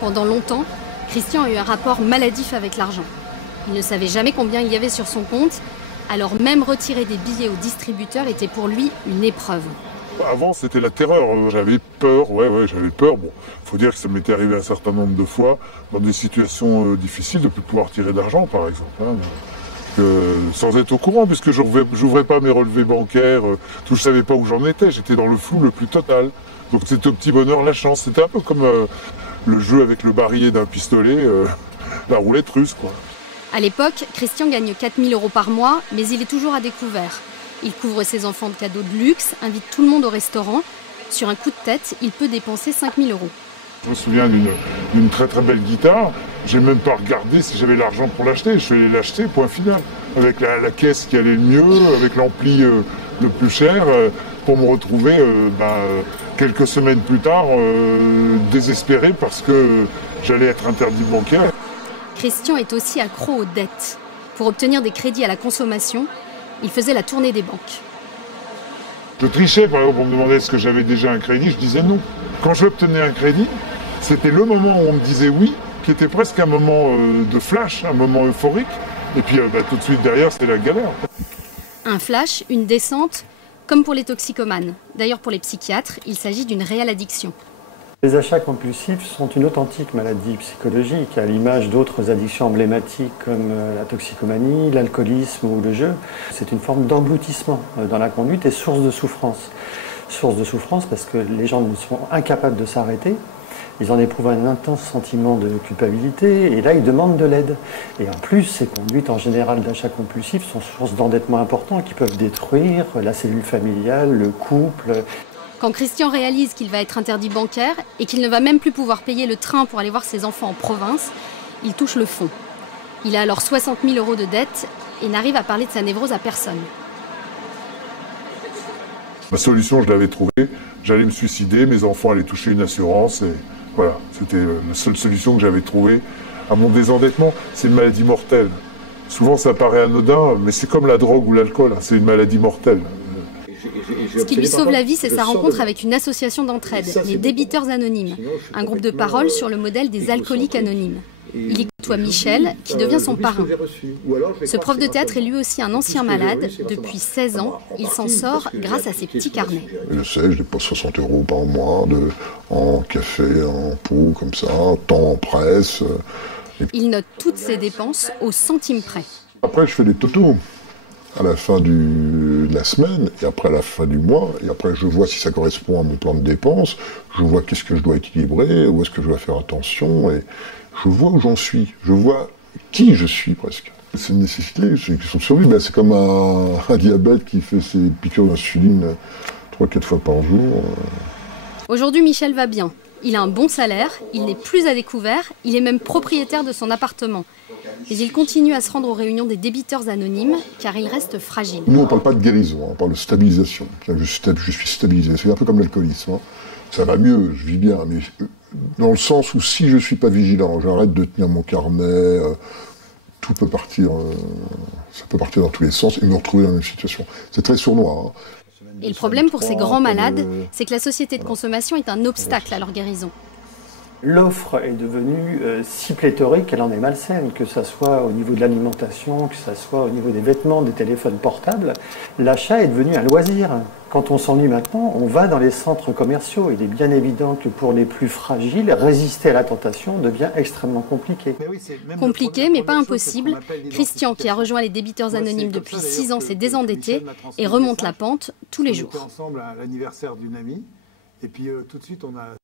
Pendant longtemps, Christian a eu un rapport maladif avec l'argent. Il ne savait jamais combien il y avait sur son compte, alors même retirer des billets au distributeur était pour lui une épreuve. Avant, c'était la terreur. J'avais peur, j'avais peur. Bon, faut dire que ça m'était arrivé un certain nombre de fois dans des situations difficiles de ne plus pouvoir tirer d'argent, par exemple. Sans être au courant, puisque je n'ouvrais pas mes relevés bancaires, je ne savais pas où j'en étais. J'étais dans le flou le plus total. Donc c'était au petit bonheur la chance. C'était un peu comme le jeu avec le barillet d'un pistolet, la roulette russe, quoi. À l'époque, Christian gagne 4 000 € par mois, mais il est toujours à découvert. Il couvre ses enfants de cadeaux de luxe, invite tout le monde au restaurant. Sur un coup de tête, il peut dépenser 5 000 €. Je me souviens d'une très très belle guitare. J'ai même pas regardé si j'avais l'argent pour l'acheter. Je suis allé l'acheter, point final. Avec la caisse qui allait le mieux, avec l'ampli le plus cher, pour me retrouver quelques semaines plus tard désespéré parce que j'allais être interdit bancaire. Christian est aussi accro aux dettes. Pour obtenir des crédits à la consommation, il faisait la tournée des banques. Je trichais, par exemple, on me demandait est-ce que j'avais déjà un crédit, je disais non. Quand j'obtenais un crédit, c'était le moment où on me disait oui, qui était presque un moment de flash, un moment euphorique. Et puis tout de suite derrière, c'est la galère. Un flash, une descente, comme pour les toxicomanes. D'ailleurs, pour les psychiatres, il s'agit d'une réelle addiction. Les achats compulsifs sont une authentique maladie psychologique, à l'image d'autres addictions emblématiques comme la toxicomanie, l'alcoolisme ou le jeu. C'est une forme d'engloutissement dans la conduite et source de souffrance. Source de souffrance parce que les gens sont incapables de s'arrêter, ils en éprouvent un intense sentiment de culpabilité et là ils demandent de l'aide. Et en plus, ces conduites en général d'achats compulsifs sont source d'endettement important qui peuvent détruire la cellule familiale, le couple. Quand Christian réalise qu'il va être interdit bancaire et qu'il ne va même plus pouvoir payer le train pour aller voir ses enfants en province, il touche le fond. Il a alors 60 000 € de dettes et n'arrive à parler de sa névrose à personne. Ma solution, je l'avais trouvée. J'allais me suicider, mes enfants allaient toucher une assurance. Et voilà, c'était la seule solution que j'avais trouvée à mon désendettement. C'est une maladie mortelle. Souvent, ça paraît anodin, mais c'est comme la drogue ou l'alcool. C'est une maladie mortelle. Ce qui lui sauve la vie, c'est sa rencontre avec une association d'entraide, les Débiteurs Anonymes, un groupe de parole sur le modèle des alcooliques anonymes. Il y côtoie Michel, qui devient son parrain. Ce prof de théâtre est lui aussi un ancien malade. Depuis 16 ans, il s'en sort grâce à ses petits carnets. Je sais, je dépense 60 € par mois en café, en pot, comme ça, temps en presse. Il note toutes ses dépenses au centime près. Après, je fais des totos à la fin de la semaine, et après à la fin du mois, et après je vois si ça correspond à mon plan de dépenses, je vois qu'est-ce que je dois équilibrer, où est-ce que je dois faire attention, et je vois où j'en suis, je vois qui je suis presque. C'est une nécessité, c'est une question de survie, c'est comme un diabète qui fait ses piqûres d'insuline 3-4 fois par jour. Aujourd'hui, Michel va bien. Il a un bon salaire, il n'est plus à découvert, il est même propriétaire de son appartement. Mais il continue à se rendre aux réunions des Débiteurs Anonymes, car il reste fragile. Nous, on ne parle pas de guérison, on parle de stabilisation. Je suis stabilisé, c'est un peu comme l'alcoolisme. Ça va mieux, je vis bien, mais dans le sens où si je ne suis pas vigilant, j'arrête de tenir mon carnet, tout peut partir, ça peut partir dans tous les sens et me retrouver dans la même situation. C'est très sournois. Et le problème pour ces grands malades, c'est que la société de consommation est un obstacle à leur guérison. L'offre est devenue si pléthorique qu'elle en est malsaine, que ce soit au niveau de l'alimentation, que ce soit au niveau des vêtements, des téléphones portables. L'achat est devenu un loisir. Quand on s'ennuie maintenant, on va dans les centres commerciaux. Il est bien évident que pour les plus fragiles, résister à la tentation devient extrêmement compliqué. Compliqué, mais pas impossible. Christian, qui a rejoint les Débiteurs Anonymes depuis 6 ans, s'est désendetté et remonte la pente tous les jours. On était ensemble à l'anniversaire d'une amie, et puis tout de suite on a...